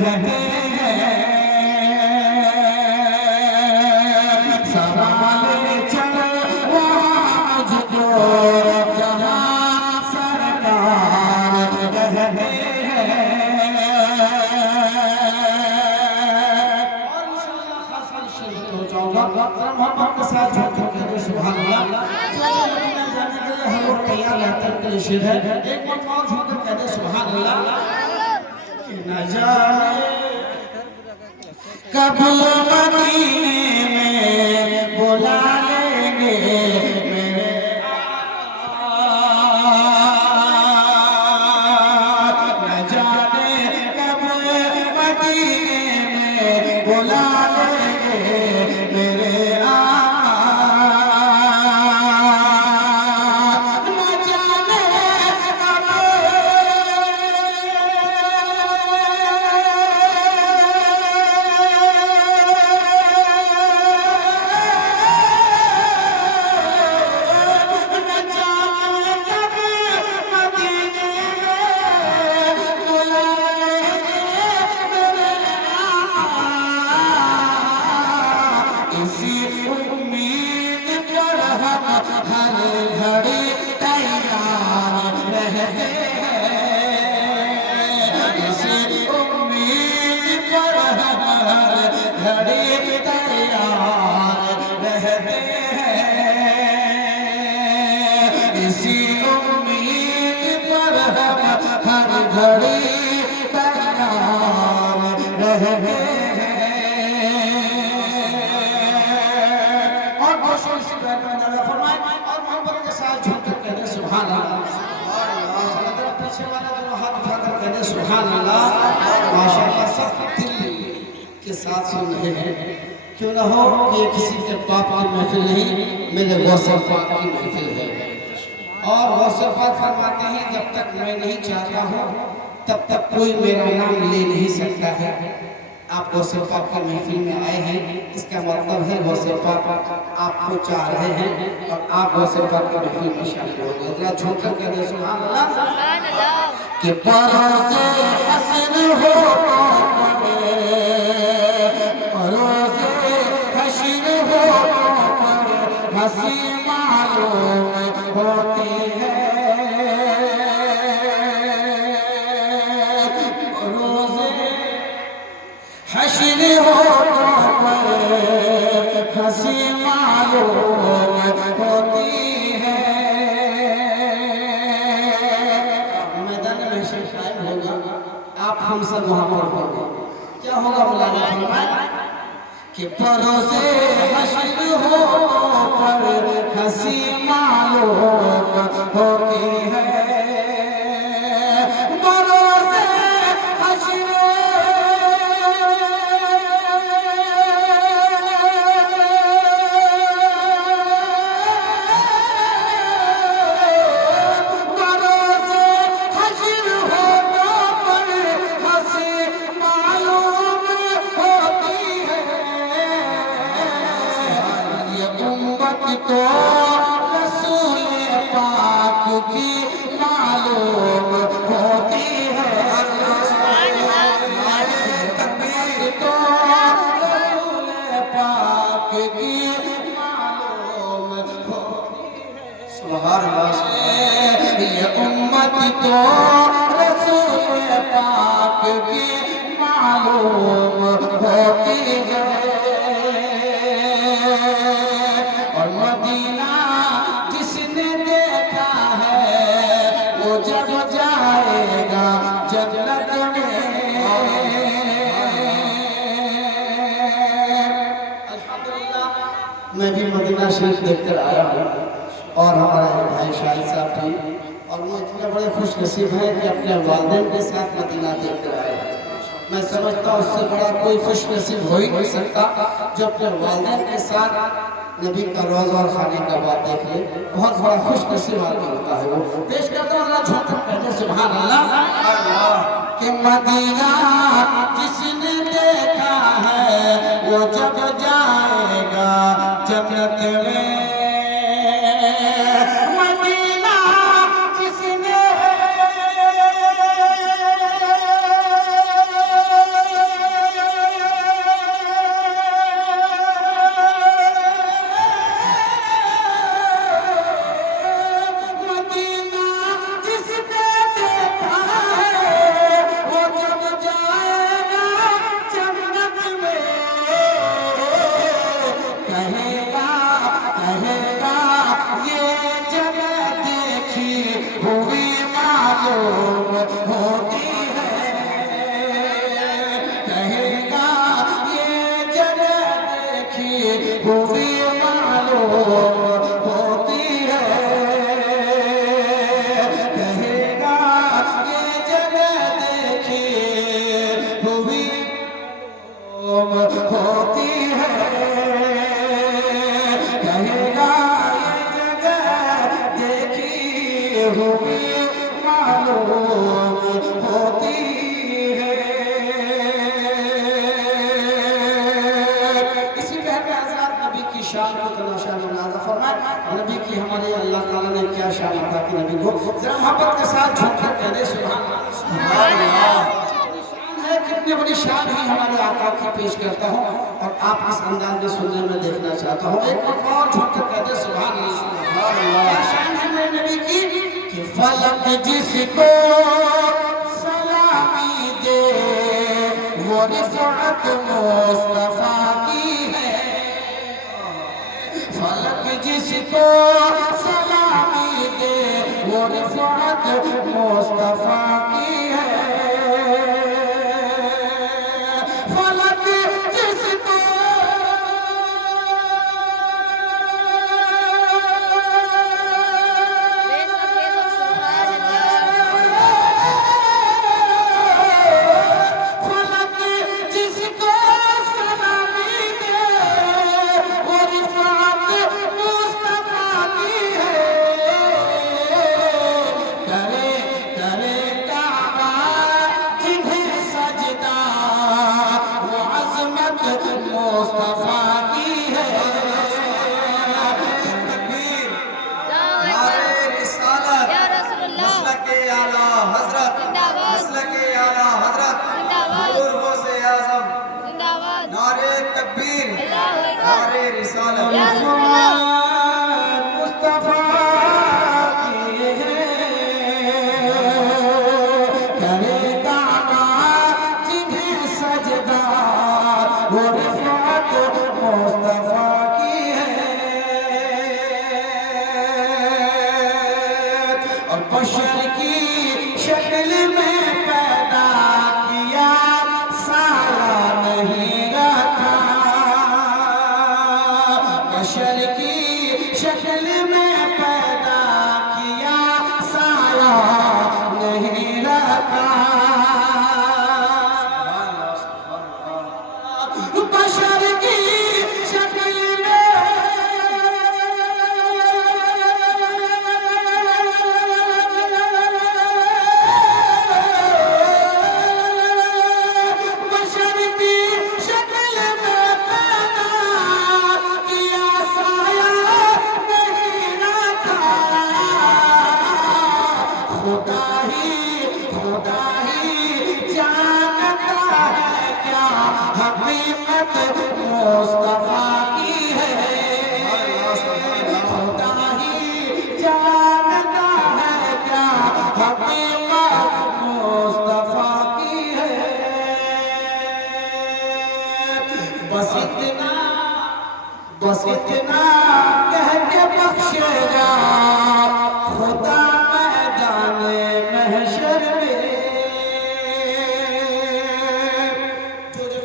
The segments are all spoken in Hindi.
रहते हैं। सवाल चल वहाँ मुझको जहाँ सरकार रहते हैं। और इंशाअल्लाह खास खास शेर हो जाऊंगा मोहब्बत के साथ झूठ कहने सुभान अल्लाह। मदीना जाने के लिए हम लोग तैयार रहते हैं के लिए शेर है। एक मरतबा झूठ कहने सुभान अल्लाह। कि न जाने कब मदीने में बुला लेंगे मेरे न जाने कब मदीने में बुला लेंगे मेरे माशाअल्लाह सब दिल के साथ सुन रहे हैं। क्यों ना हो कि ये किसी के पाप की महफिल नहीं, मेरे गौसे पाक की महफिल है। और गौसे पाक फरमाते हैं जब तक मैं नहीं चाहता हूँ तब तक कोई मेरा नाम ले नहीं सकता है। आप गौसे पाक की महफिल में आए हैं, इसका मतलब है गौसे पाक आपको चाह रहे हैं और आप गौसे पाक की महफिल में शामिल हो गए। जरा झूठ कर कहते सुभान अल्लाह। कि परोसे हसन हो परोसे हसीन हो हंसी मालूम होती है। परोसे हसीन हो हंसी मालूम होती है। आप हम सब वहाँ पर होंगे, क्या होगा मौलाना फरमाए कि परोसे हसीन हो पर हंसी मालूम होती है। परोसे हसीन तो रसूल पाक की मालूम होती है। तो रसूल पाक की मालूम होती है। सुभान अल्लाह। ये उम्मत तो रसूल पाक की मालूम होती है। मदीना जिसने देखा है वो जब जाएगा जन्नत में। अल्हम्दुलिल्लाह मैं भी मदीना शरीफ देखकर आया हूँ और हमारे भाई शाहिद साहब भी, और वो इतने बड़े खुश नसीब हैं कि अपने वालिदैन के साथ मदीना देखकर आए। मैं समझता हूँ उससे बड़ा कोई खुश नसीब हो ही नहीं सकता जो अपने वालिदैन के साथ नबी का रोज़ा और खाने का बात देख ले। बहुत बड़ा खुश नसीब आदमी होता है वो। पेश करता हूँ अल्लाह झूठ कहते सुभान अल्लाह। कि मदीना जिसने देखा है वो जब जाएगा जन्नत में। मदीना जिसने नबी की हमारे अल्लाह ताला ने क्या शान अता की नबी को, जरा मोहब्बत के साथ झूम कर कह दे सुभान अल्लाह। कितनी बड़ी शान है हमारे आका की पेश करता हूँ और आप इस अंदाज में सुनने में देखना चाहता हूँ। एक बार और झूम कर कहते सुभान अल्लाह। क्या शान है मेरे नबी की कि फलक जिसको सलामी दे वो रिफ़अत मुस्तफा की है। फलक जिसको सलामी दे वो रिफ़अत मुस्तफा की है। बशर की शक्ल में पैदा किया साया नहीं रखा। बशर की शक्ल में पैदा किया साया नहीं रखा। बशर की हकीकत मुस्तफा की है। खुदा ही जानता है क्या हकीकत मुस्तफा की है। बस इतना कह के बख्शेगा खुदा मैदाने महशर में।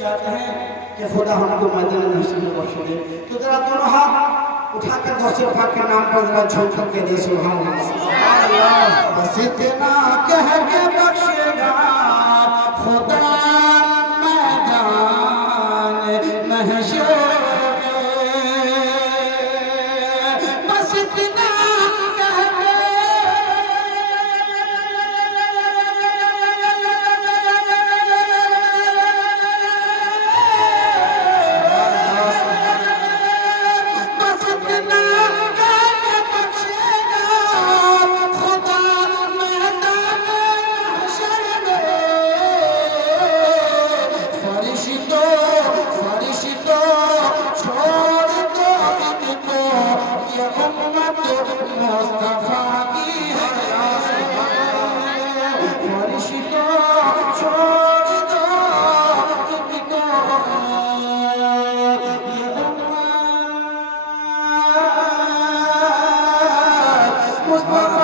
चाहते हैं कि खुदा हमको मैदान महशर में बख्श दे, तो जरा दोनों हाथ उठाकर गौसे पाक के नाम पर जरा झूम कर के दे सुभान अल्लाह। बस इतना कह के बख्शेगा खुदा मैदान महशर में। बस इतना Mustafa